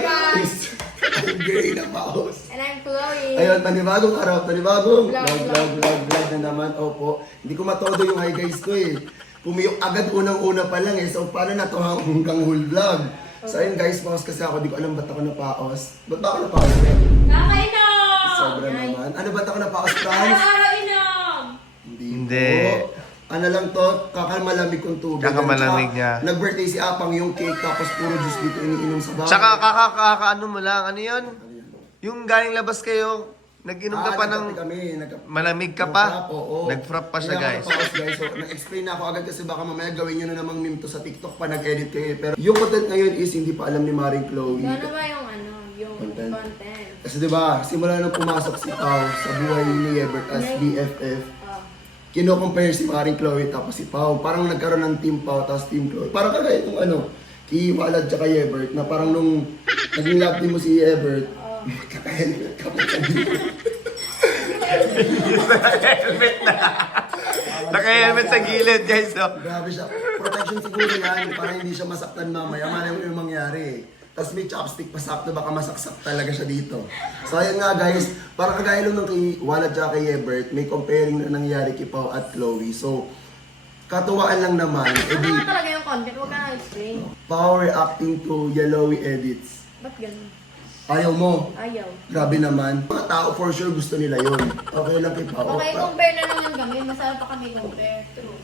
guys! I'm Gray na Paos. And I'm Chloe. Ayun, panibagong araw, panibagong vlog na naman. Opo, hindi ko matodo yung hi guys ko eh. Pumiyok agad unang-una pa lang eh. So, paano na to hanggang whole vlog? So, ayun guys, paos kasi ako. Di ko alam ba't ako napaos. Ba't ba ako napaos? Kakainom! Sobra naman. Ano ba't ako napaos, Franz? Araw-inom! Hindi. Po. Ano lang to, kakamalamig kong tubig. Kakamalamig niya. Nag-birthday si Apang yung cake, tapos puro juice dito iniinom sa bahay. Tsaka ano mo lang, ano yun? Yung galing labas kayo, nag-inom ka pa ng malamig ka pa? Oo. Nag-frap pa siya, guys. Guys. So, nag-explain na ako agad kasi baka mamaya gawin nyo na namang meme to sa TikTok pa nag-edit kayo. Pero yung content ngayon is hindi pa alam ni Maring Chloe. Ano ba yung yung Content. content? Kasi diba, simula nung pumasok si Pao sa buhay ni Ebert as BFF, kino-compare si Maring Chloe tapos si Pao. Parang nagkaroon ng Team Pao tapos Team Chloe. Parang kagaya itong kay Walad tsaka Ebert na parang nung naging love team mo si Ebert, magkakahelmet ka pa sa dito. Naka-helmet na. Naka-helmet sa gilid, guys. Oh. Grabe siya. Protection siguro yan para hindi siya masaktan mamaya. Malay mo yung mangyari. Tapos may chopstick pa sakto, baka masaksak talaga siya dito. So ayun nga guys, parang kagaya lang ng kay Walad tsaka kay Ebert, may comparing na nangyari kay Pao at Chloe. So, katuwaan lang naman, Ano nga talaga yung content? Huwag ka na explain. Pao reacting to Yellowy edits. Ba't ganun? Ayaw mo. Ayaw. Grabe naman. Mga tao for sure gusto nila yun. Okay lang kay Pao. Okay, compare na naman kami. Masarap pa kami compare. True.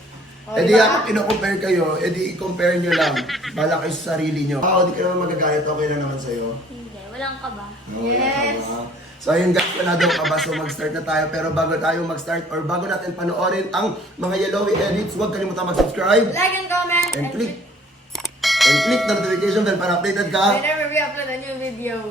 Eh di ako kino-compare kayo, eh di i-compare nyo lang. Bala kayo sa sarili nyo. Di ka naman magagalit, okay lang naman sa'yo. Hindi, walang kaba. Yes. So ayun guys, wala daw ka ba? So mag-start na tayo. Pero bago tayo mag-start or bago natin panoorin ang mga Yellowy edits, huwag kalimutan mag-subscribe Like and comment. and click the notification bell para updated ka. Whenever we upload a new video.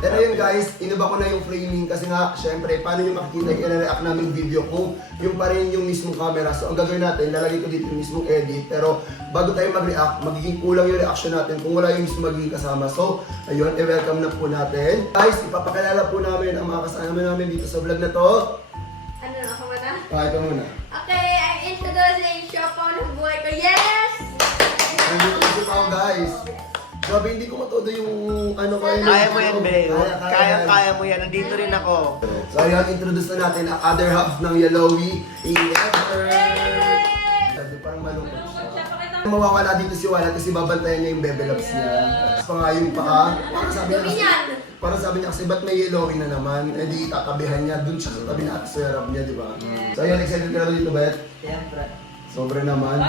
Pero yun guys, inuba ko na yung framing kasi nga, syempre, paano nyo makikita yung i-react namin video kung yung pa rin yung mismong camera. So ang gagawin natin, lalagay ko dito yung mismong edit. Pero bago tayo mag-react, magiging kulang yung reaction natin kung wala yung mismong magiging kasama. So, ayun, i-welcome na po natin. Guys, ipapakilala po namin ang mga kasama namin dito sa vlog na to. Ano na ako muna? Ito muna. Okay, I'm introducing Shopao ng buhay ko. Yes! Nandito si Pao guys. Grabe, hindi ko matodo yung kayo. Kaya mo yan, Beo. Kaya mo yan. Nandito rin ako. So ayun, introduce na natin ang other half ng Yellowy, Ebert. Sabi parang malungkot siya. Mawawala dito si Wala kasi babantayan niya yung bebe loves niya. Tapos pa nga yung paa. Parang sabi niya kasi ba't may Yellowy na naman? Eh di tatabihan niya. Dun siya sa tabi na at sarap niya, di ba? So ayun, excited ka na dito, Bet? Siyempre. Sobra naman.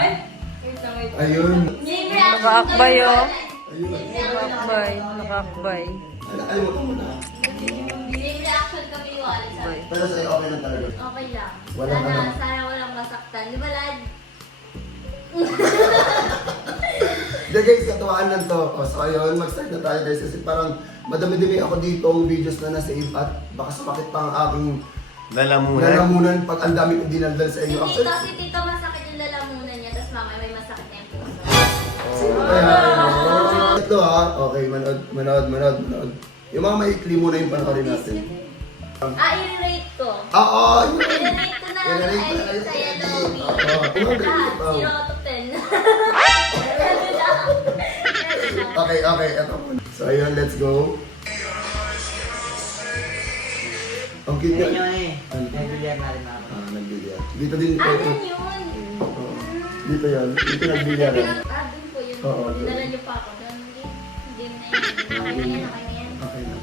Ayun. Nakaakbay oh. Ayun. Nakaakbay. Nakaakbay. Nakalimutan mo na. Hindi reaction kami wala sa Pero sa'yo okay lang talaga. okay lang. Wala ka lang. Sana walang masaktan. Di ba, lad? Hindi guys, katuwaan lang to. So ayun, mag-start na tayo guys kasi parang madami-dami ako dito ang videos na na-save at baka sumakit pa ang aking lalamunan pag ang dami kong dinaldal sa inyo. Si Tito masakit yung lalamunan niya, tapos mamaya may masakit na yung puso. Ito okay, manood. Yung mga maikli muna yung panoorin natin. I-rate ko. Oo, yun. I-rate ko na ang I-rate ko na edit yung sa edit. Yellowy. Oo. Lahat, 0 to 10. Okay, eto muna. So ayun, let's go. Ang cute Ayun niya. yun eh. Nag-bilyar natin mga kapatid. Nagbilyar. Dito din. Ah, yan yun. Oo. Dito yan. Dito nagbilyar. Dun po yun. Oo, dun. Dinala niyo pa ako. Doon, hindi na yun. Okay na yan, okay na yan. Okay na.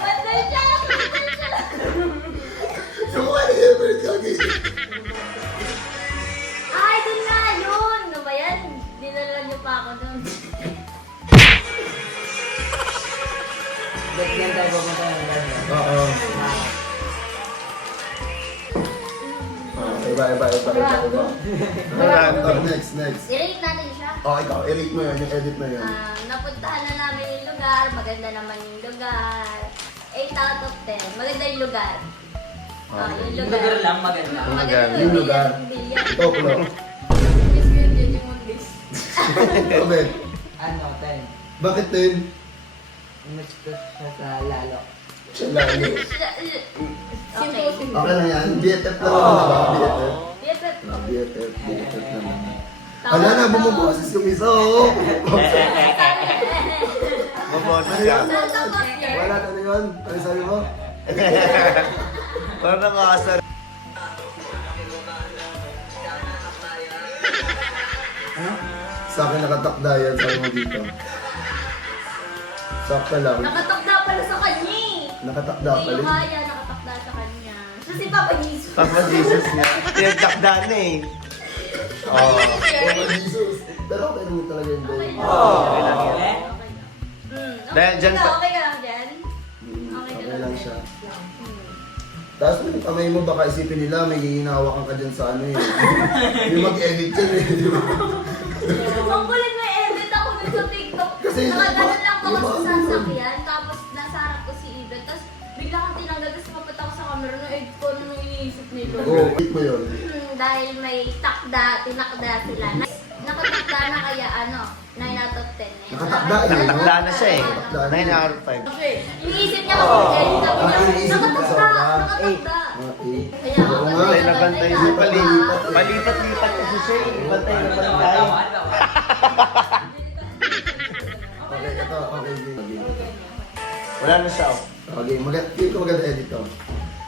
Bandal siya! Bandal siya! Yung mga Ebert kagi. Ay, dun na! Yun! Ano ba yan? Dinala niyo pa ako doon. Ba't yan tayo pupunta ng ganda? Oo. Iba. Next. I-rate natin siya. Ikaw, i-rate mo yun, yung edit na yun. Napuntahan na namin yung lugar. Maganda naman yung lugar. 8 out of 10. Maganda yung lugar. Yung Yung lugar. lugar lang maganda. Maganda Yung lugar. billiard. Ito, Klo. Miss ko yun din yung Mondays. Robert, Ano, 10. bakit din? Mas gusto siya sa lalo. Siya lalo. Okay. Okay lang yan. BFF lang naman ba? BFF. BFF. BFF naman. Ala na, bumuboses yung isa, oh. Maboses Ano ka. yan? Wala, ano yun? Ano sabi mo? Parang nakakasar. Sa akin nakatakda yan, sabi mo dito. Sakta lang. Nakatakda pala sa kanya eh. Nakatakda Hindi pala. yung kaya, nakatakda sa kanya. So si Papa Jesus. Papa Jesus nga. Pinagtakdaan na eh. Oo. Oh, Jesus. Pero okay naman talaga yung baby. Okay lang yan. Okay. Dahil dyan Ikaw, sa- okay ka lang dyan? Okay lang siya. Tapos yung kamay mo, baka isipin nila, may hihinawakan ka dyan sa ano eh. Yung mag-edit yan eh. di ba? Ang kulit may edit ako dun sa TikTok. Kasi- Nakaganon lang ako yung sa mga- sasakyan, tapos nasa harap ko si Eben, tapos bigla kang tinanggal, tapos mapunta ako sa camera, na-edit ko ano nung iniisip nila. Oo, wait mo yun. Dahil may tinakda sila. Nakatakda na kaya ano, 9 out of 10 eh. Nakatakda eh. Nakatakda na siya eh. Nakatakda na. 9 out of 5. Iniisip niya ako edit, sabi niya, iniisip mo nakatakda, sobra. nakatakda. Okay. Kaya ako, Oo nga. Bantay na bantay bantay si na Pali. bantay. Palipat-lipat kasi siya eh. Bantay na bantay. Okay, ito. Okay, game. Wala na siya. oh. Okay, feel ko maganda edit to.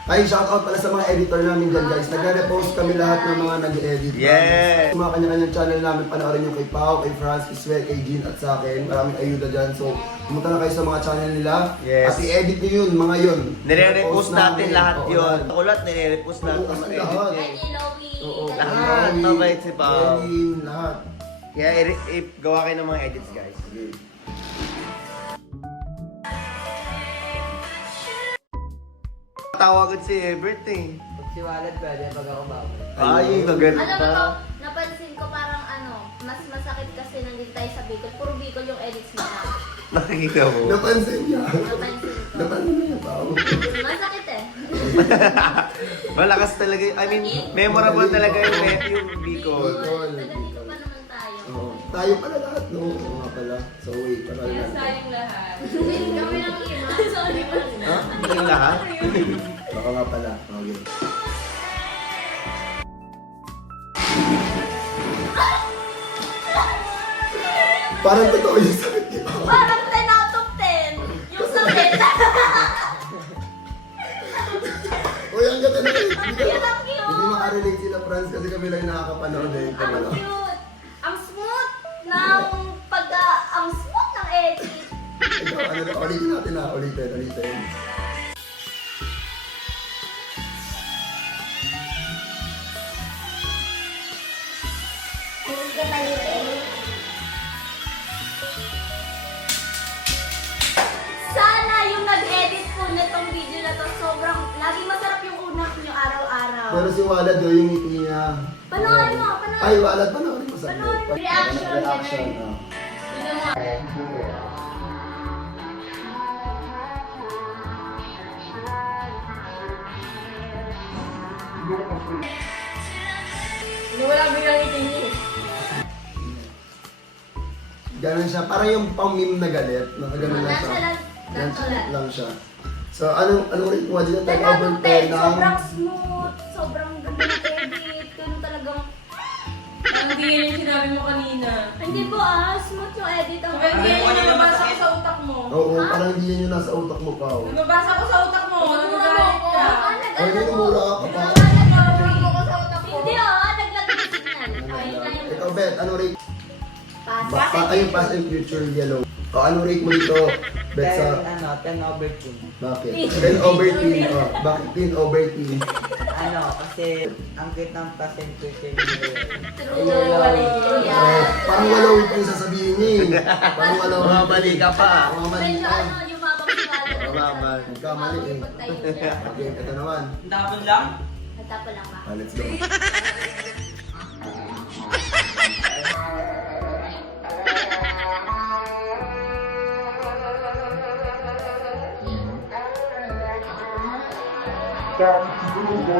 Ay, shoutout pala sa mga editor namin dyan guys. Nagre-repost kami lahat ng mga nag-edit. Yes! Sa mga kanya-kanyang channel namin, panoorin yung kay Pao, kay Franz, kay Swe, kay Jean at sa akin. Maraming ayuda dyan. So, pumunta na kayo sa mga channel nila. Yes. At i-edit nyo yun, mga yun. Nire-repost natin lahat Oo, yun. lahat. Kulat, nire-repost natin Oo, sa kasi edit lahat. niya. Kay Lowy. Oo, Lahat, Chloe, mabait si Pao. Erin, lahat. Kaya gawa kayo ng mga edits guys. Okay. Tawagan si Everett eh. Pag si Walad pwede, pag ako baboy. Ay, maganda Alam mo pa. to, napansin ko parang ano, mas masakit kasi nandito tayo sa Bicol. Puro Bicol yung edits mo na. Nakikita mo. Napansin niya. Napansin ko. Napansin niya, Pao. Masakit eh. Malakas talaga. I mean, memorable talaga yung Bicol. Bicol. Taga dito pa naman tayo. Oo. Tayo pala lahat, no? Oo nga pala. So wait, tagal na. Wait, kami lang iba. Sorry pa. Ha? Hindi yung lahat. Baka nga pala. Okay. Parang totoo yung sakit niya. Parang 10 out of 10. Yung sakit. Uy, ang ganda na kayo. Yun ang cute. Hindi makarelate sila, Franz, kasi kami lang yung nakakapanood eh. Ang cute. Ang smooth ang smooth ng edit. Ikaw, ano na, ulitin natin na. Ulitin. Hindi ka palitin. Sana yung nag-edit po nitong video na to, sobrang, laging masarap yung unang nyo araw-araw. Pero si Walad, yung ngiti niya. Panoorin mo, panoorin mo. Ay, Walad, panoorin mo sa Panoorin mo. Reaction, Reaction, ganun. ah. Tignan mo. Wala mo yung ngiti niya. Ganun siya. Parang yung pang-meme na galit. Nakaganon lang siya. Ganito lang. lang siya. So, anong rate mo dyan? 10 10 over out of 10 10, lang? sobrang smooth, sobrang ganda ng edit, ganun talagang... Hindi yan yung sinabi mo kanina. Hindi po smooth yung edit. Ang Hindi yan yung nababasa ko sa utak mo. Oo, parang hindi yan yung nasa utak mo pa. Oh. Nababasa ko sa utak mo. Nagagalit ka. Ay, hindi mura ka pa. Hindi naglag ng signal. Ayun na yung Ikaw, Beth, anong rate? pass. Ayun, Fast and Future Yellow. O, anong rate mo dito? Beth, sa... 10 over 2. Bakit? 10 over 10. Oh, bakit 10 over 10? Ano, kasi ang cute ng Fast and Future. Parang walaw pa yung sasabihin niya eh. Parang walaw. Mamamali ka pa. Mamamali Medyo ka. yung mabang siwala. Tama. Nagkamali eh. Okay, ito naman. Tapon lang? Nagtapo lang ma. Ah, let's go.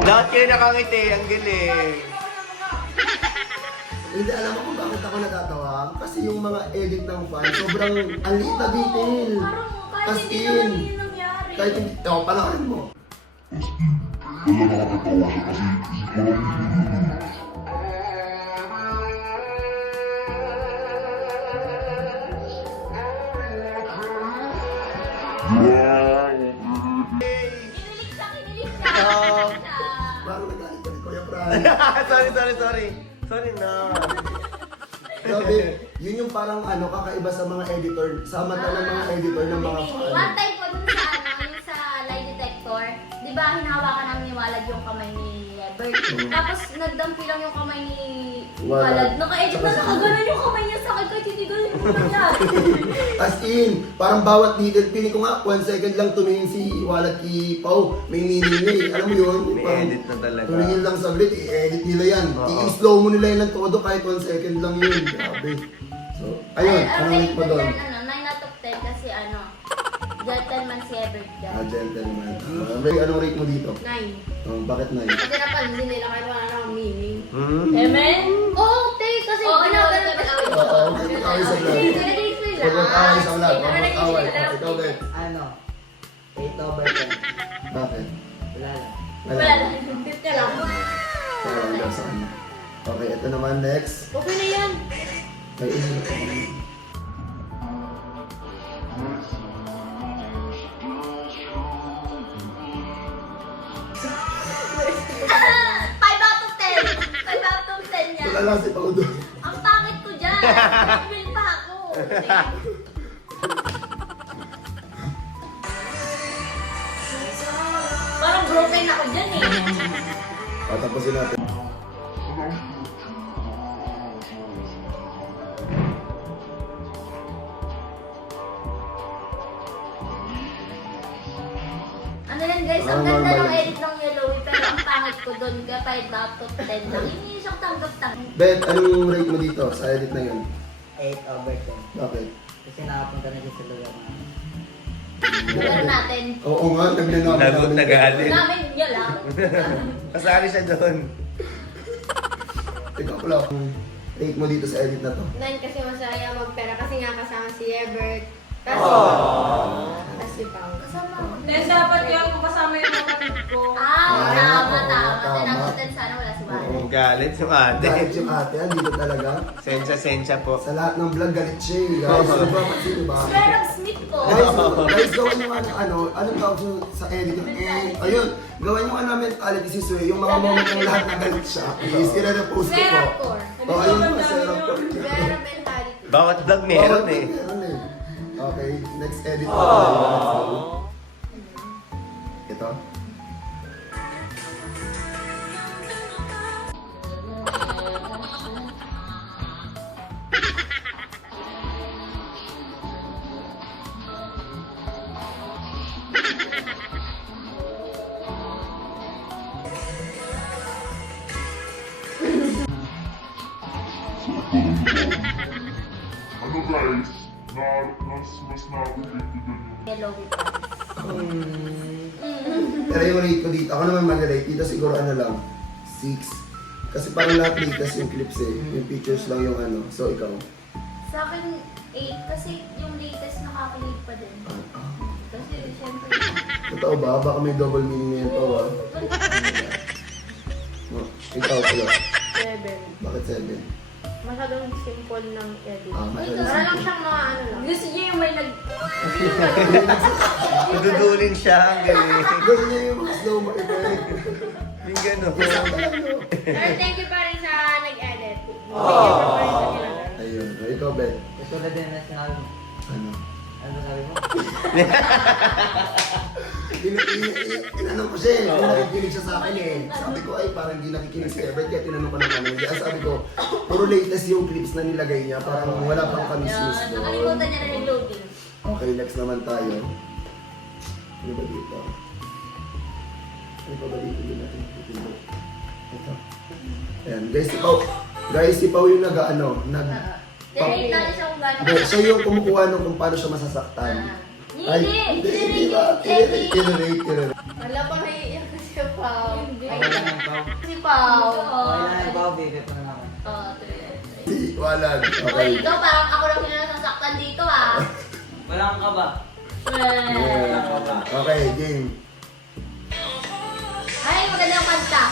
Lahat kayo nakangiti. Ang galing. Hindi alam mo kung bakit ako natatawa. Kasi yung mga edit ng fan, sobrang ang liit na detail. Parang kahit As hindi in. naman yun nangyari. Kahit hindi, ako, panakarin mo. Kinilig siya, kinilig siya. Oh. Parang nagalit ka ni Kuya Fran. sorry. Sorry na. Grabe, yun yung parang ano, kakaiba sa mga editor, sa mata ng mga editor ng mga fan. One time po dun sa yung sa lie detector, di ba hinahawakan namin ni Walad yung kamay ni Bert. Tapos nagdampi lang yung kamay ni Walad. Naka-edit na nakaganon yung kamay niya sa akin kahit hindi ganun yung nangyari. As in, parang bawat detail, pili ko nga, 1 second lang tumingin si Walad kay Pau. May meaning niya eh. Alam mo yun? May Parang edit na talaga. tumingin lang sa blit, i-edit nila yan. Oo. I-slow mo nila yan ng todo kahit 1 second lang yun. Grabe. So, ayun, anong rate mo doon? 9 out of 10 kasi ano, gentleman si Ebert ka. Gentleman. Anong rate mo dito? 9. Bakit 9? Kasi napansin nila kahit wala namang meaning. Emen? Oo, te, kasi Oo, ginagawa ano, naman Oo, mag-away sa vlog. Huwag mag-away sa vlog. Huwag mag-away. Ikaw, Bet. Ano? 8/10. Bakit? Wala lang. Wala lang. Tip ka lang. Kaya lang daw sa kanya. Okay, ito naman next. Okay na yan. May ino. Five out of 10. 5 out of 10 yan. Wala lang si Pao doon. Ang pangit ko dyan. Will pa ako. Parang broken ako dyan eh. Patapusin natin. Ano lang guys, ang ganda ng edit ng Yellowy pero ang pangit ko doon kaya 5 out of 10 lang. Hindi siyang tanggap-tanggap. Bet, anong rate mo dito sa edit na yun? 8/10. Bakit? Kasi nakapunta na siya sa lugar namin. Lugar natin. Oo nga, nagnanong. Lagot na galit. Namin niya lang. Kasali siya doon. Ikaw pala. Rate mo dito sa edit na to. 9 kasi masaya magpera kasi nga kasama si Ebert. Tapos si Pao. Kasama ako. Then dapat kaya kung kasama yung kapatid ko. Tama. tama. 10 out of 10 sana wala si Wally. Ang galit yung ate. Galit yung ate, dito talaga. Sensya po. Sa lahat ng vlog, galit siya eh. Guys, ano ba? Sino ba? Swear of Smith po. Guys, gawan nyo anong tawag nyo sa edit yung ayun, gawan nyo nga namin mentality si Sue, yung mga moment ng lahat na galit siya. Please, i-repost ko po. Vera core. Oo, ayun mga Sarah po. Vera mentality. Bawat vlog meron eh. Meron eh. Okay, next edit. Ito. Ano guys, mas na-relate ko dun yung Yellowy pa. Pero yung rate ko dito, ako naman mag-rate dito siguro ano lang, 6. Kasi parang lahat latest yung clips eh. Yung pictures lang yung ano. So ikaw? Sa akin, 8 kasi yung latest nakakilig pa din. Kasi syempre, Totoo ba? Baka may double meaning na ito ah. No, ikaw pala. 7. Bakit 7? Masyadong simple ng edit. Masyadong Para lang simple. siyang mga ano lang. gusto niya yung may nag... Nadudulin siya. Ang galing. Gusto niya yung mga slow mo effect. Yung gano'n. Pero thank you pa rin sa nag-edit. Thank you pa rin sa kinala. Ayun. Ikaw, Bet. Katulad din na sinabi mo. Ano? Ano sabi mo? Tinanong ko siya eh. Kung nakikinig siya sa akin eh. Sabi ko ay parang hindi nakikinig si Ebert kaya tinanong ko na kami. Kaya sabi ko, puro latest yung clips na nilagay niya. Parang wala pang kamismis doon. Nakalimutan niya na yung loading. Okay, next naman tayo. Ano ba dito? Ano ba dito din natin? Ito. Ayan, guys, si Pao. Guys, si Pao yung nag-ano, Direct natin siya kung gano'n. Guys, siya yung kumukuha nung kung paano siya masasaktan. Hindi, ba? Generate. Wala pa naiiyak kasi si Pao. Hindi. Ay, Okay lang yung Pao. Si Pao. Okay lang yung Pao, baby pa na naman. Oo, tuloy. Si Walad. Uy, Okay. ikaw parang ako lang yung nasasaktan dito ah. Walang ka ba? Yeah. Okay, game. Ay, magandang kanta.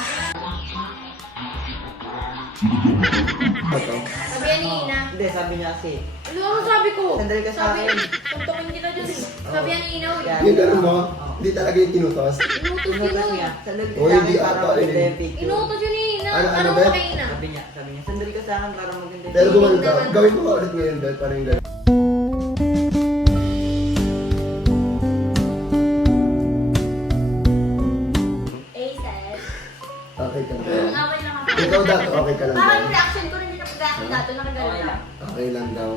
Ano to? Sabi yan ni Ina. Hindi, sabi niya kasi. Ano ang sabi ko? Sandali ka sa Sabi, akin. tuntukin kita dyan. Sabi yan ni Ina. Yan. Yung ganun mo, hindi talaga yung tinutos. Inutos Inutos yun. niya. Sandali ka Oh, sa hindi akin para ata, maganda eh. yung picture. Inutos yun ni Ina. Ano, Ano Bet? mo kay Ina? Sabi niya, sandali ka sa akin para maganda yung Pero picture. gumano ka. Gawin mo ka ulit ngayon, Bet. Parang yung ganun. Aces. Okay ka lang. Okay lang ako. Ikaw dato, okay ka lang daw. Parang reaction ko hindi nag-reaction dato, nakagano'n lang. Okay lang daw.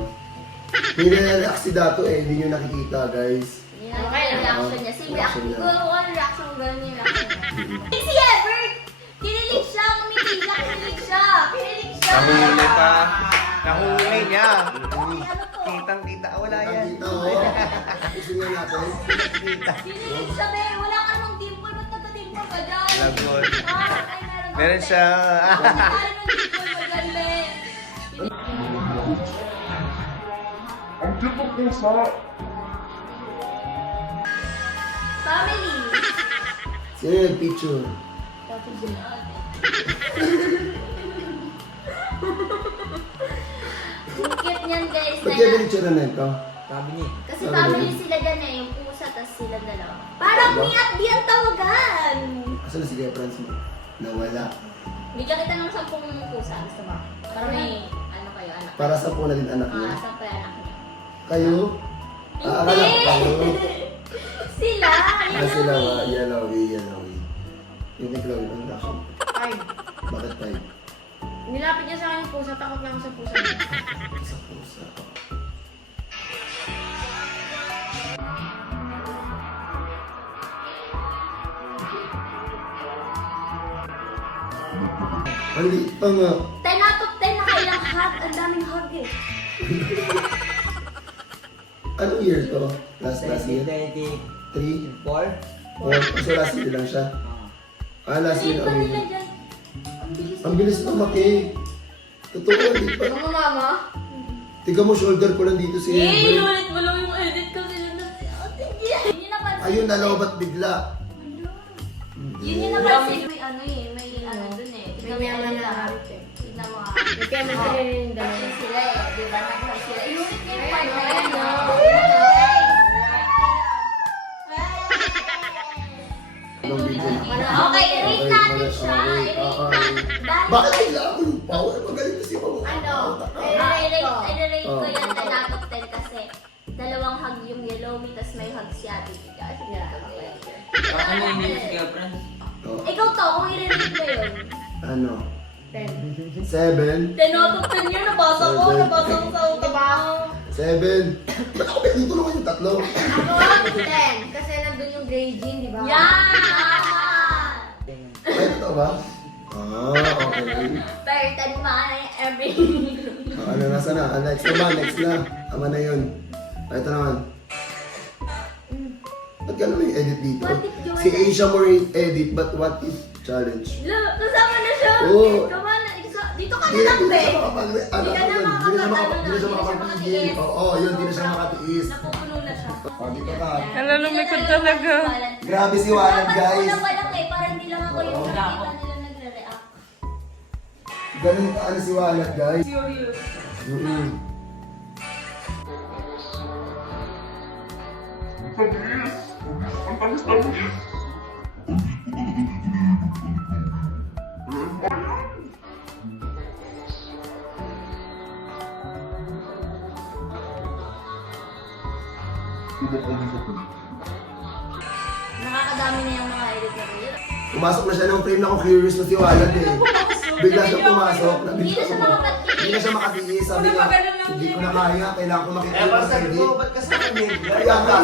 Hindi na-react si Dato eh, hindi nyo nakikita guys. Yan ang reaction niya. Si Reaction reaction niya. ko, ano reaction ko, gano'n yung reaction niya. Si Ebert! Kinilig siya, kumitila, kinilig siya. Kinilig siya. Nahuli pa. Nahuli niya. Okay, ano to? Kitang-kita. Wala yan. Nakikita ko. Gusto nga natin. Kinilig siya, be. Wala ka namang dimple. Ba't nagka-dimple ka dyan? Lagot. Ay, meron ka. Meron siya. Ay, ng dimple ka dyan, be. Ang cute ng pusa. Family. Sino yung nag-picture? Ang cute niyan, guys. Ba't kaya pinicture na ito? Sabi niya. Kasi family sila dyan eh, yung pusa, tas sila dalawa. Parang Diba? ni at di ang tawagan! Asan na si Kuya Franz mo? Nawala. Bigyan kita ng 10 pusa, gusto mo? Para may, ano kayo, anak. Para sa po na din anak niya. 10 anak niya. Kayo? Akala ko kayo. Sila! Yun Ah, sila lang ba? eh. Yellowy, yellowy. Yung ni Chloe, ang reaction. Ay, Bakit tayo? nilapit niya sa akin yung pusa. Takot lang ako sa pusa. Sa pusa. Ang liit pa nga. 10 out of 10 na kailang hug. Ang daming hug eh. Anong year to? Last year? 2024. 3? 4? So last year lang siya? Ah, last year Liit pa ang nila year. dyan. Ang bilis. Ang bilis lumaki. Totoo, liit pa. Mga mama. Tiga mo, shoulder ko lang dito si Eh, Amber. inulit mo lang yung edit ko sila na. Yun yung napansin. Ayun, nalobat bigla. Yun yung napansin. May ano eh, may ano dun eh. Tignan mo May yung yaman edit na ah. harit eh. Tignan mo ah. May kaya sila yung dalawa. Kasi sila eh, di ba? Nag-hug sila. Inulit niya yung part na yan. Ayan, Anong video na? Okay, i-rate natin siya. Okay, I-rate okay. natin. Dahil, Bakit kailangan mo yung power? Magaling kasi mo. Ano? i-rate ko Oh. yan 10 out of 10 kasi dalawang hug yung yellowy, tas may hug si Ate Tika. Ano yung name si Kuya Franz? Oh, Ikaw to, kung i-rate mo yun. ano? 10. 7? 10 out of 10 yun, nabasa ko sa utak mo. 7? Ba't ako dito naman yung tatlo? Ako, 10. Kasi nandun yung gray jean, di ba? Yan! Ay, totoo ba? Ah, okay. Pero 10 mga na yung every. Ah, ano, nasa na? Ah, next na ba? Next na. Tama na yun. Ah, ito naman. Ba't gano'n may edit dito? What if you Si Asia mo rin edit, but what if challenge? Kasama na siya. Oo. Come on, dito ka na Hindi lang, hindi be. siya makapag... Ano, Hindi ka na hindi siya makakapag- makapagpigil. Oo, yun, hindi na siya makatiis. Napupuno na siya. Oh, dito ka. Hala, lumikod talaga. Grabe si Walad, Dapat guys. una pa lang eh, para hindi lang ako yung nakita nila nagre-react. Ganun ka ano si Walad, guys. Serious. Ang tamis. Ang tamis-tamis. Nakakadami na yung mga edit na video. Pumasok na siya ng frame na ako curious na si Walad eh. Bigla siya pumasok. Hindi na siya makapag-tiis. Hindi na siya makatiis. Sabi niya, hindi ko na kaya. Kailangan ko makita Eh, yung parang sabi sarili. ko, ba't kasi kami? Kaya nga,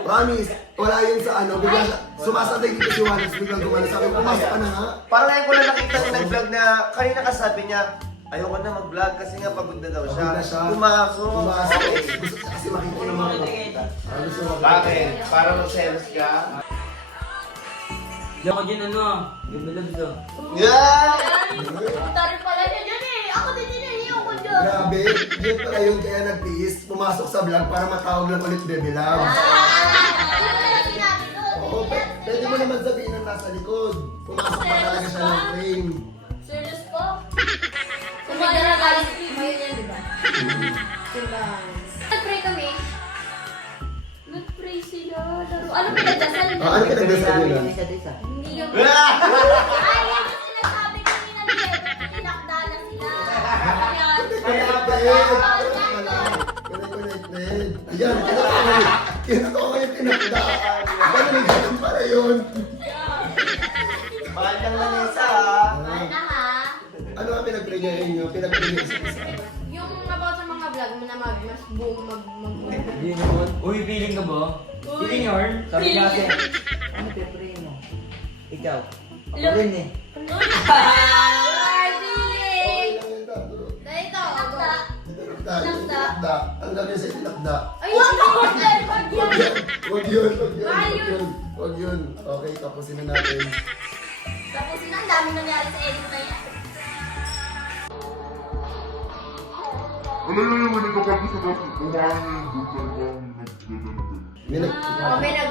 promise, wala yun sa ano. Bigla siya, sumasabay dito si Walad. Biglang gumano. Sabi ko, pumasok ka na nga. Parang ngayon ko lang nakita yung nag-vlog na kanina kasabi niya, ayoko na mag-vlog kasi nga pagod na daw siya. Pagod na siya. Pumasok. Pumasok. Gusto ko kasi makita ng mga gusto ko. Bakit? Para mag-selos ka? Hindi ako dyan ano, yung bilabs do. Yeah! Tari pala niya dyan eh. Ako din din eh. Ako dyan. Grabe. Yun pala yun, kaya nagtiis, pumasok sa vlog para matawag lang ulit Bebe Love. Hindi ko na sinabi doon. Oo, pwede mo naman sabihin ng nasa likod. Pumasok pa talaga siya ng frame. Serious po? Kung may daragalis, ngayon yan, di ba? Diba? Nag-pray kami. Nag-pray sila. Laro. Ano pinagdasal niyo? Ano pinagdasal nila? Yung isa't isa. Hindi yung... Ay, yan yung sinasabi kanina ni Bebe. Tinakda na sila. Kaya... Connected. Ayan, kinako ko yung pinakda. Ganun pala yun. Mahal lang na isa ha. Mahal na ha. Ano nga pinag-pray niya yun? Pinag-pray niya isa-isa. Yung about sa mga vlog mo na mas boom, Hindi naman. Uy, feeling ka ba? Feeling yarn? Sabi niya kasi, ano pepre mo? Ikaw. Ako rin eh. Okay lang yun, Tato. Dito, Tinakda. Ang gagawin sa tinakda. Ay, Huwag yun. Huwag yun. Okay, tapusin na natin. Tapos yun, ang dami nangyari sa edit na yan. Ano yun yung nagkakapit sa kasi kumain yung butan bang naggaganto. May nag-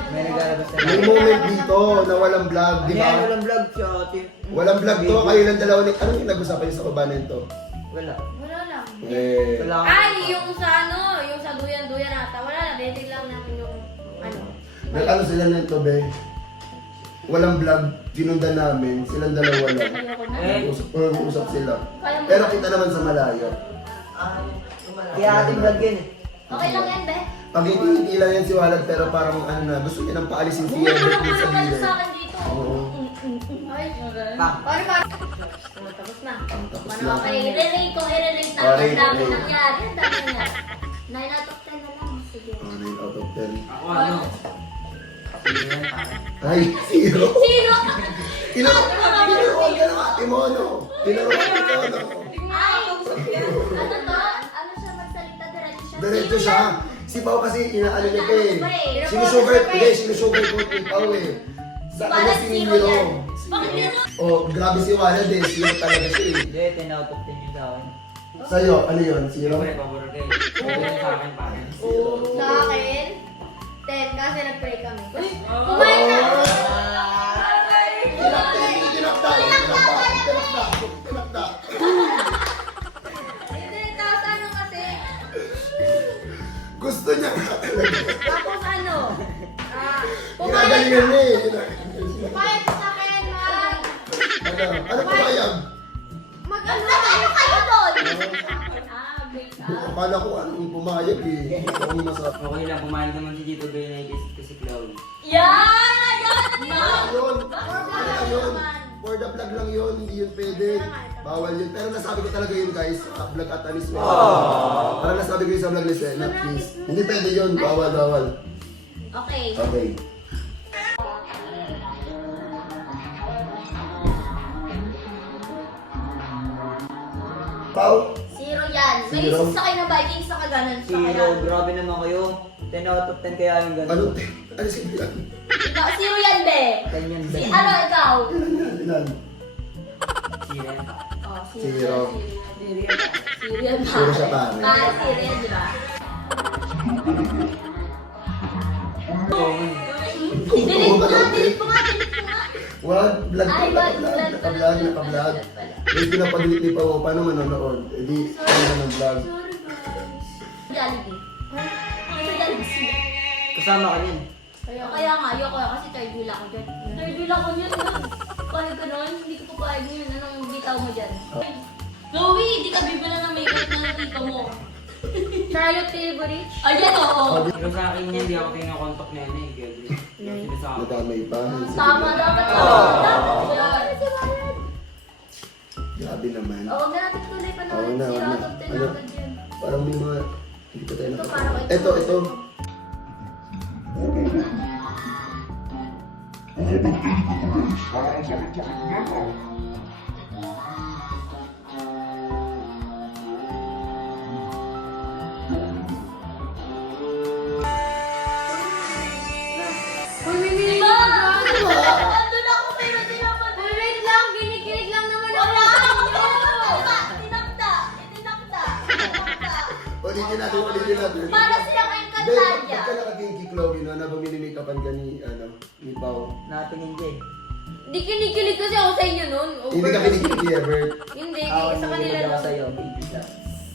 May naglalabas na May moment dito na walang vlog, di Yan, ba? walang vlog siya. Tim. Walang vlog to, kayo lang dalawa ni... Anong yung nag-usapan niyo sa baba na ito? Wala. wala lang. Eh... Kailangan. Ay, yung sa yung sa duyan-duyan ata. Wala lang, edit lang namin yung Nag-ano sila na ito, be? Walang vlog, sinundan namin, silang dalawa lang. Nag-usap sila. Pero kita naman sa malayo. Kaya ating vlog yun eh. Okay lang yan, be. Pag hindi lang yan si Walad, pero parang ano na, gusto niya nang paalisin si Ebert dun sa Bumulong gilid. sa akin dito. Oo. Ay, Bang. paano ba? Tapos na. Tapos Ano, na. okay, relate ko, i-relate Oh, natin. Ang dami relate. nangyari, ang dami nangyari. 9 out of 10 na lang, sige. 9 out of 10. Ako ano? Ay, 0. Sino? Tinuruan ka ng ate mo, no? Tinuruan ka, no? Ay, ano to? Ano siya magsalita? Diretso siya? Diretso siya. Si Pao kasi inaano niya pa eh. Ano ba eh? Sinusugar ko ni Pao eh. Sa kanya si Zero Nino. yan. Bakit yun? Oh, grabe si Walad eh. Zero talaga siya eh. Hindi, 10 out of 10 yun sa akin. Sa'yo, ano yun? Zero? Siyempre, pabor ka eh. Sa akin pa rin. Sa akin, 10 kasi nag-pray kami. Kumain ka! Tinakda. Hindi, tapos ano kasi, Gusto niya nga talaga. tapos ano, Ginagalingan niya eh. pumayag ka sa akin, Ano pumayag? mag-ano, Ano kayo doon? Break up. Akala ko anong pumayag eh. Ito ang masarap. Okay lang, pumalig naman si Tito Bay na kasi Chloe. Yan! Ayun! Yun. Ano lang yun? For the vlog lang yun, hindi yun pwede. Bawal yun. Pero nasabi ko talaga yun guys, sa vlog at Anis Wena. Parang nasabi ko yun sa vlog ni Wena, please. Hindi pwede yun, bawal. Okay. Okay. Pao? Zero yan. May Zero? isa kayo ng Vikings sa kaganan sa Zero, kaya. grabe naman kayo. 10 out of 10 kaya yung Ano? ganun. Ano si Ilan? Ikaw, zero yan, be. 10 yan, Si Ben. ano, ikaw? Ilan? Zero. Oh, Zero. Zero yan. Zero yan. Zero siya pare. Zero yan, di ba? Delete mo nga, delete mo nga, delete mo nga. Wag, vlog Ay, ka, wag, vlog pala. naka-vlog. Guys, pinapadelete ni Pao, paano manonood? Eh di, ano ng vlog? Sorry, guys. Jollibee. Sa Jollibee sila. Kasama ka niyan. Kaya nga, ayoko kasi third wheel ako dyan. Third wheel ako dyan, no? Pahig ka nun, hindi ko papahig yun. Anong bitaw mo dyan? Chloe, hindi ka bibila ng makeup na nakita mo. Charlotte Tilbury Rich. Ayan, oo. Pero sa akin niya, hindi ako kinakontak na yan eh. Kaya sinasama. Nadamay pa. Tama, dapat Ah. ako. Dapat yan. Grabe naman. Huwag na natin tuloy pa Oo naman. na, Zero wag na. out of 10 Ano? agad yan. Parang may mga, hindi pa tayo Ito, nakapag- parang Ito. Parang ang sakit-sakit niya na. Uy, may Di minig ba? ka. Andun ako pero di naman. Uy, wait lang, kinikilig lang naman ako. Wala! Tinakda! Tinakda! Tinakda! natin, ulitin natin. Para silang Babe, Encantadia. ba't ka nakatingin Chloe no? Habang minimake-upan ka ni Pao? Natingin dyan. Di kinikilig kasi ako sa inyo nun. Hindi ka kinikilig ni Ebert. Hindi, Ako sa kanila nililig ako nun. sa'yo, baby lang.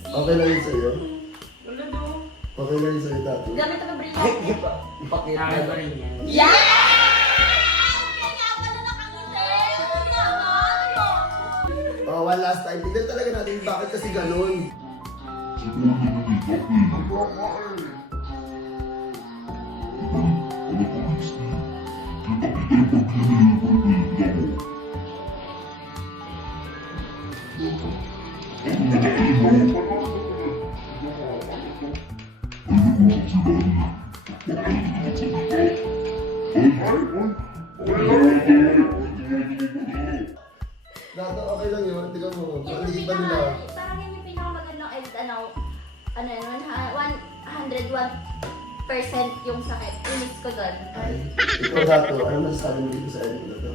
Okay lang yun sa'yo. Wala daw. Okay lang yun sa'yo, Tato. Gamit ako brillante. Pakit Akin pa rin yan. Yan! Kaya pala nakangiti. Yaman. Oh, one last time. Tignan talaga natin bakit kasi ganun. Dato, okay lang yun. Tignan mo. Yung Hindi ba nila? parang yun yung pinakamagandang edit, ano, 101% yung sakit. Inis ko doon. Ay, ikaw Dato, ano masasabi mo dito sa edit na to?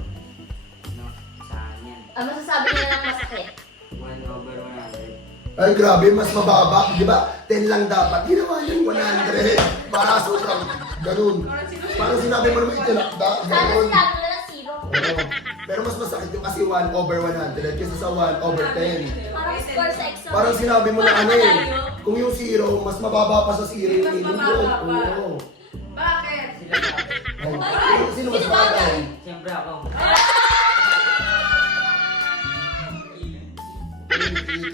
No, saan yan? Masasabi nila lang masakit. 1/100. Ay, grabe, mas mababa. Di ba? 10 lang dapat. Ginawa niyan 100. Para sobrang ganun. Parang sinabi mo naman itinakda. Sana Ganun. sinabi nila zero. Oo. Pero mas masakit yung kasi 1/100 kaysa sa 1/10. Parang score sa exam. Parang sinabi mo na ano eh. Kung yung 0, mas mababa pa sa 0 yung Mas init mababa mo. pa. Oo. Bakit? Sila sabi. Ay, sino mas bagay? Siyempre ako.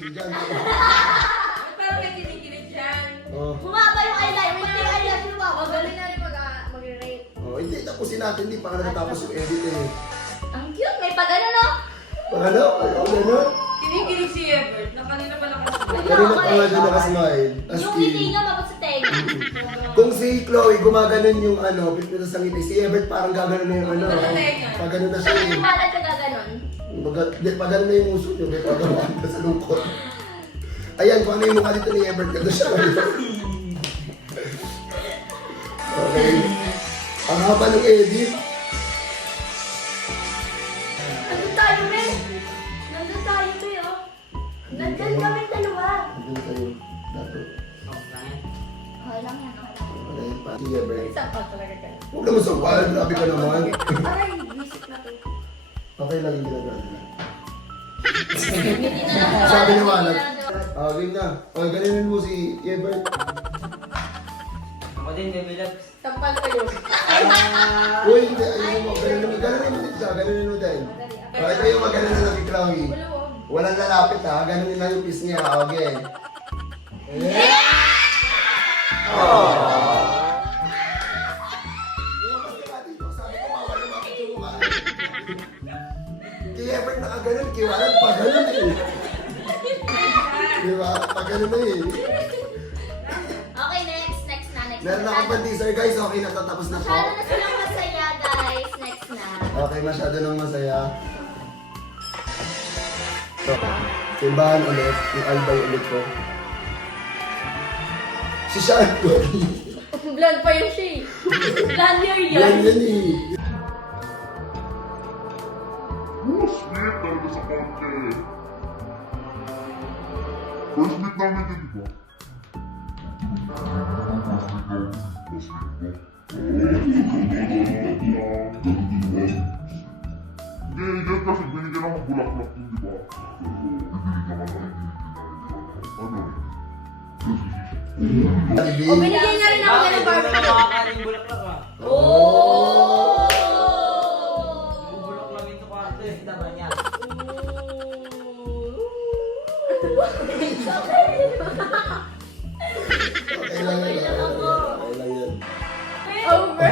Diyan. Parang may kinikilig dyan. Oh. Bumaba yung eyeliner. Pati yung eyeliner bumaba. Magaling na rin mag-rate. Oh, hindi tapusin natin, hindi pa ka natatapos yung edit eh. Ang cute. May pag-ano, no? Pag ano? Ay, ano? Kinikilig si Ebert. Na kanina pa nakasabay. Kanina pa nga dyan nakasmile. As Yung in. ngiti niya mabot sa tenga. Kung si Chloe gumaganon yung ano, pipito sa ngiti, si Everett parang gaganon na yung ano. Sa tenga. Pag ganun na siya Siya eh. yung malat ka gaganon. Pag ganun na yung uso niyo, may pagawaan ka sa lungkot. Ayan, kung ano yung mukha dito ni Everett, gano'n siya. Okay. Ang haba ng edit. Nandun tayo, men. Nandun tayo, men, oh. Nandun kami dalawa. Andun kayo. Dato. Okay lang yan. Okay lang yan, okay lang. Okay, pa. Si Everett. Sampa talaga ka. Huwag naman sa pala, grabe ka naman. Aray, visit na to. Okay lang yung ginagawa nila. Ngiti na lang. Sabi ni Manag. Ngiti na lang. Game na. Okay, ganun mo si Everett. Ako din, baby loves. Sampal kayo. Uy, hindi. Ayun mo. Ganun mo din siya. Ganun mo din. Okay, kayo maganon na si Chloe. Walang lalapit ha. Ganun lang yung piece niya. Okay. Kaya Everett nakaganon. Kaya walang pa ganun eh. Di ba? Pa ganun na eh. Okay, next na. Meron na akong teaser guys. Okay na. Tatapos na po. Masyado na silang masaya, guys. Next na. Okay, masyado nang masaya. So, simbahan ulit. Yung albay ulit ko. Si Sean ko. Vlog pa yun siya eh. Lanyard Yan yan eh. Sweet talaga sa konti. First meet namin din, di ba? Hindi, yan kasi binigyan ako bulaklak yun, di ba? O binigyan niya rin ako Bakit? ng Hindi mo na barbecue. makakain yung bulaklak ah. Oh! Bubulok lang ito kwarto eh. Tama niya. Okay lang yan. Okay lang yan. Over.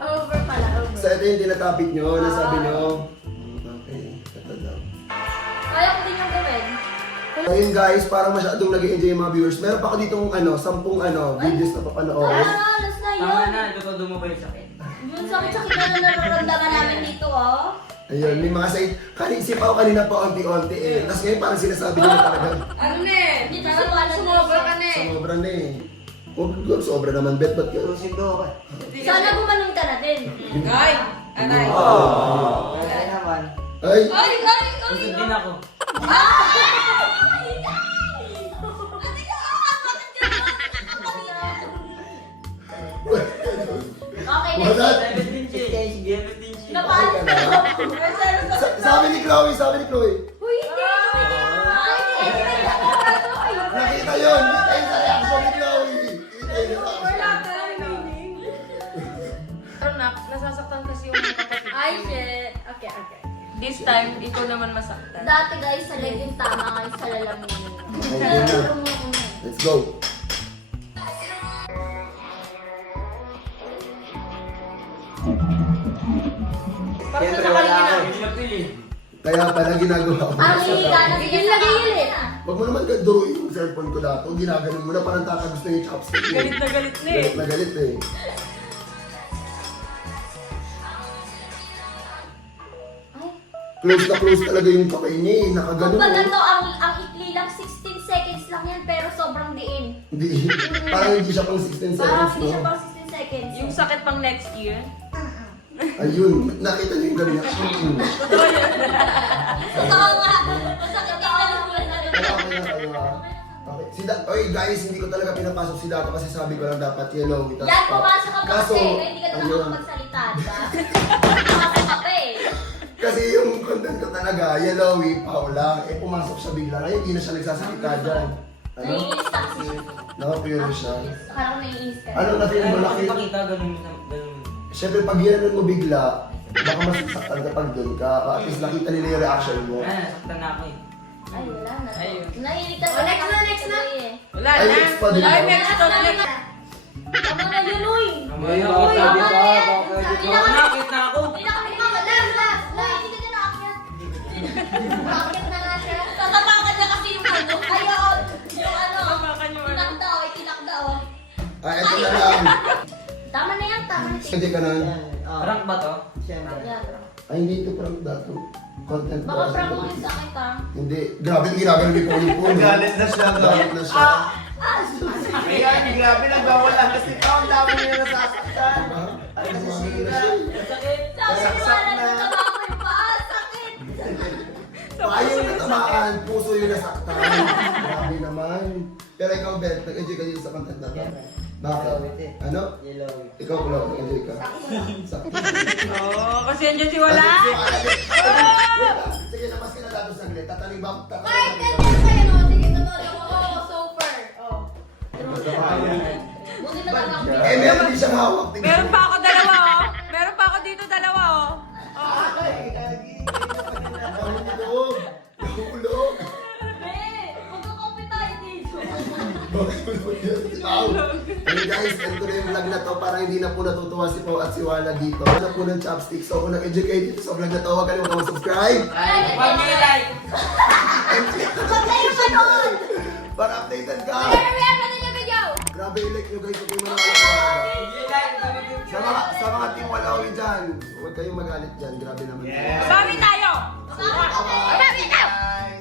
Over pala, over. So ito yung tinatapik nyo. Nasabi nyo. Okay. Ito daw. Kaya ko din yung gawin. Ayun guys, parang masyadong nag-enjoy yung mga viewers. Meron pa ako ditong 10 videos na papanoorin. Alas na Tama yun. na, ito mo ba yung sakit? Yung sakit-sakit na nararamdaman namin dito, oh. Ayun, may mga side. Isip ako kanina pa onti-onti eh. Tapos ngayon parang sinasabi nila talaga. Ano na eh? Dito sa wala Sumobra ka na eh. Sobra na eh. Huwag sobra naman, bet ba't ka? Susindo ka. Sana gumanon ka na din. Guy! Aray! Kaya naman. Ay! Ay! Usod din ako. Ay! Ate ka! Bakit ka? Chloe, sabi ni Chloe. Uy, hindi! Nakita yun, kita yun sa reaction ni Chloe. Kita yun. Wala tayong meaning. Pero nak, nasasaktan kasi yung mga kapatid. Ay, shit. Okay. This time, ikaw naman masaktan. Dati guys, sa leg yung tama, ngayon sa lalamunin. Okay, let's go. Parang sa kanina. Hindi napili. Kaya pala ginagawa ko. Ang hihiga na sige sa gilid. Huwag mo naman gaduruin yung cellphone ko dato. Ginaganon mo na parang tatagusto yung chopstick. Galit na galit na eh. Galit na galit eh. Close na close talaga yung kamay niya eh. Nakaganon. Kumbaga oh. to, ang ikli lang 16 seconds lang yan, pero sobrang diin. Hindi. Parang hindi siya pang 16 Parang seconds, hindi siya no? pang 16 seconds. Yung sakit pang next year. Ayun. Nakita niyo yung galing niya. Totoo yun. Totoo nga. Masakit ka na naman. Okay na kayo ha. Okay. Oy guys, hindi ko talaga pinapasok si Dato kasi sabi ko lang dapat yellow. Yan, pumasok ka pa Kaso, kasi. Kaya hindi ka na ayun. makapagsalita, di ba? Pumasok ka pa eh. Kasi yung content ko talaga, yellowy, Paula, eh pumasok siya bigla. Ngayon, hindi na siya nagsasalita dyan. Ano? Naiinis taxi. Nakapiro siya. Akala ko naiinis ka. Ano na rin mo Ano laki? kasi pakita, ganun. Siyempre, pag yan mo bigla, baka masasaktan kapag doon ka. At least nakita nila yung reaction mo. Nasaktan na ako eh. Ay, wala na. Ayun. Naiinis Oh, next na. Wala Ay, na. next pa din Wala ako. next pa din. Tama na yun, uy. Mamaya, Uy, baka tama na yan. pwede Hindi na kami- Nakit na ako. Hindi na kami last. Uy, hindi ka na naakyat. Naakyat na nga siya. Tatapakan niya kasi yung ano. Ayun. Yung ano. Tatapakan yung ano. Tinakda o, itinakda o. Ah, eto na lang. Tama na yan, tama na. Hindi ka na. Prank ba to? Yan. Ay, hindi ito prank dato. Content Baka ko. prank mo rin sa akin, ta. Hindi. Grabe yung ginagawa ni Pony po. Galit na siya. Galit na siya. Kaya, grabe, nagbawala na si Pao. Ang dami niya nasasaktan. Diba? Ay, nasisira. Sabi ko, wala na tama ko yung paa. Sakit. Ayaw na tamaan, puso yung nasaktan. Grabe naman. Pero ikaw, Beth, nag-enjoy ka dito sa content na to? Bakit? Ano? Yellow. Ikaw, Kulo, nag-enjoy ka? Sakto. Oo, kasi andyan si Wala. Sige, labas ka na dato sa glit. Tataling ba? Kahit ganyan kayo, no? Sige, totoo lang ako. Oh, super. Oh. Buti na lang ako. Eh, meron din siyang hawak. Meron pa ako dalawa oh. Meron pa ako dito dalawa oh. Ang tulog. Tulog. Eh, magkakapi tayo dito. Bakit tulog yan si Pao? Hey guys, ito na yung vlog na to. Parang hindi na po natutuwa si Pao at si Wala dito. Ano po ng chopstick. So kung nag-educate dito sa vlog na to, huwag kalimutan mag-subscribe. Pag may like. And click the Pag-like ka doon. para updated ka. Share mo din yung video. Grabe i-like nyo guys. Huwag kayong manawala. May like. Sa mga team wala ulit dyan, huwag kayong magalit dyan. Grabe naman. Yes. Bawi tayo. Bye-bye. Bye-bye. Bye.